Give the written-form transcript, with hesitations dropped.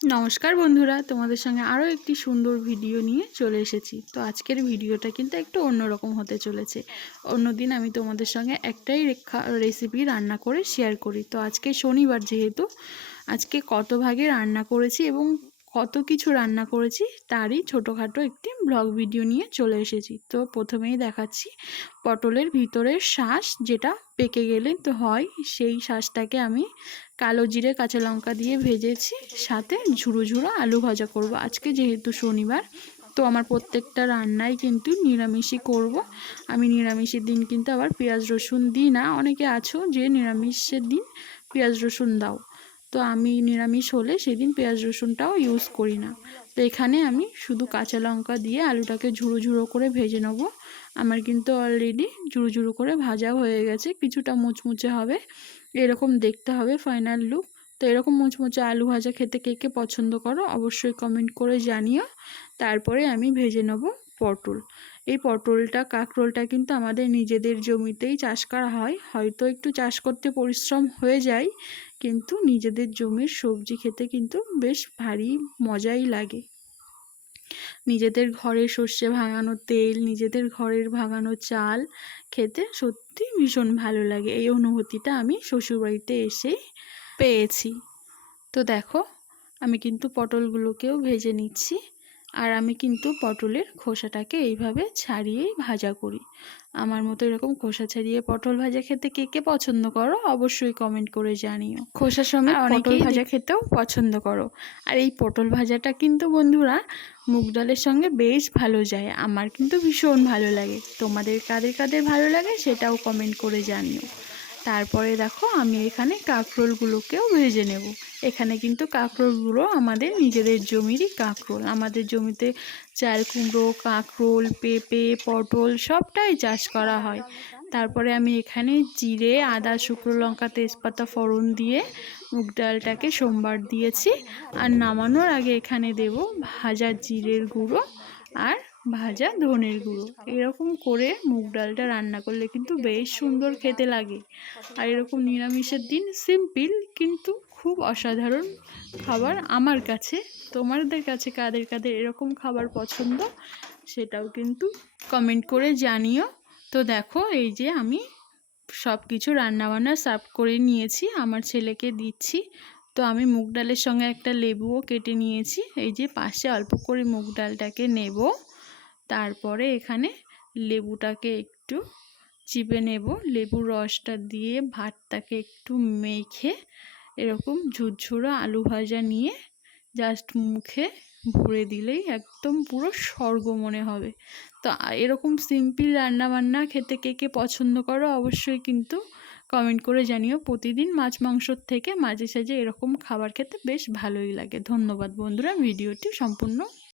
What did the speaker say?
নমস্কার বন্ধুরা, তোমাদের সঙ্গে আরও একটি সুন্দর ভিডিও নিয়ে চলে এসেছি। তো আজকের ভিডিওটা কিন্তু একটু অন্যরকম হতে চলেছে। অন্যদিন আমি তোমাদের সঙ্গে একটাই রেসিপি রান্না করে শেয়ার করি। তো আজকে শনিবার, যেহেতু আজকে কত ভাগে রান্না করেছি এবং কত কিছু রান্না করেছি তারই ছোটোখাটো একটি ব্লগ ভিডিও নিয়ে চলে এসেছি। তো প্রথমেই দেখাচ্ছি পটলের ভিতরের শাঁস, যেটা পেকে গেলে তো হয়, সেই শাঁসটাকে আমি কালো জিরে কাঁচা লঙ্কা দিয়ে ভেজেছি, সাথে ঝুরো ঝুরো আলু ভাজা করব। আজকে যেহেতু শনিবার, তো আমার প্রত্যেকটা রান্নাই কিন্তু নিরামিষই করব। আমি নিরামিষের দিন কিন্তু আবার পেঁয়াজ রসুন দিই না। অনেকে আছো যে নিরামিষের দিন পেঁয়াজ রসুন দাও, তো আমি নিরামিষ হলে সেদিন পেঁয়াজ রসুনটাও ইউজ করি না। তো এখানে আমি শুধু কাঁচা লঙ্কা দিয়ে আলুটাকে ঝুরো ঝুরো করে ভেজে নেব। আমার কিন্তু অলরেডি ঝুরো ঝুরো করে ভাজাও হয়ে গেছে, কিছুটা মুচমুচে হবে, এরকম দেখতে হবে ফাইনাল লুক। তো এরকম মুচমুচে আলু ভাজা খেতে কে কে পছন্দ করো অবশ্যই কমেন্ট করে জানিও। তারপরে আমি ভেজে নেব পটল। এই পটলটা, কাঁকরোলটা কিন্তু আমাদের নিজেদের জমিতেই চাষ করা হয়। হয়তো একটু চাষ করতে পরিশ্রম হয়ে যায়, কিন্তু নিজেদের জমির সবজি খেতে কিন্তু বেশ ভারী মজাই লাগে। নিজেদের ঘরের সর্ষে ভাঙানো তেল, নিজেদের ঘরের ভাঙানো চাল খেতে সত্যি ভীষণ ভালো লাগে। এই অনুভূতিটা আমি শ্বশুরবাড়িতে এসেই পেয়েছি। তো দেখো, আমি কিন্তু পটলগুলোকেও ভেজে নিচ্ছি। আর আমি কিন্তু পটলের খোসাটাকে এইভাবে ছাড়িয়েই ভাজা করি। আমার মতো এরকম খোসা ছাড়িয়ে পটল ভাজা খেতে কে কে পছন্দ করো অবশ্যই কমেন্ট করে জানিও। খোসা সমেত পটল ভাজা খেতেও পছন্দ করো। আর এই পটল ভাজাটা কিন্তু বন্ধুরা মুগ ডালের সঙ্গে বেশ ভালো যায়। আমার কিন্তু ভীষণ ভালো লাগে। তোমাদের কাদের কাদের ভালো লাগে সেটাও কমেন্ট করে জানিও। তারপরে দেখো, আমি এখানে কাঁকরোলগুলোকেও ভেজে নেব। এখানে কিন্তু কাঁকরোলগুলো আমাদের নিজেদের জমিরই কাঁকরোল। আমাদের জমিতে চাল কুমড়ো, কাঁকরোল, পেঁপে, পটল সবটাই চাষ করা হয়। তারপরে আমি এখানে জিরে, আদা, শুকনো লঙ্কা, তেজপাতা ফোড়ন দিয়ে মুগ ডালটাকে সোমবার দিয়েছি। আর নামানোর আগে এখানে দেব ভাজা জিরের গুঁড়ো আর ভাজা ধনের গুঁড়ো। এরকম করে মুগ ডালটা রান্না করলে কিন্তু বেশ সুন্দর খেতে লাগে। আর এরকম নিরামিষের দিন সিম্পল কিন্তু খুব অসাধারণ খাবার আমার কাছে। তোমাদের কাছে কাদের কাদের এরকম খাবার পছন্দ সেটাও কিন্তু কমেন্ট করে জানিও। তো দেখো, এই যে আমি সব কিছু রান্নাবান্না সার্ভ করে নিয়েছি, আমার ছেলেকে দিচ্ছি। তো আমি মুগ ডালের সঙ্গে একটা লেবুও কেটে নিয়েছি। এই যে পাশে অল্প করে মুগ ডালটাকে নেব, তারপরে এখানে লেবুটাকে একটু চিপে নেব। লেবুর রসটা দিয়ে ভাতটাকে একটু মেখে এরকম ঝুরঝুরো আলু ভাজা নিয়ে জাস্ট মুখে ভরে দিলেই একদম পুরো স্বর্গ মনে হবে। তো এরকম সিম্পল রান্নাবান্না খেতে কে কে পছন্দ করো অবশ্যই কিন্তু কমেন্ট করে জানিও। প্রতিদিন মাছ মাংসর থেকে মাঝে সাঝে এরকম খাবার খেতে বেশ ভালোই লাগে। ধন্যবাদ বন্ধুরা, ভিডিওটি সম্পূর্ণ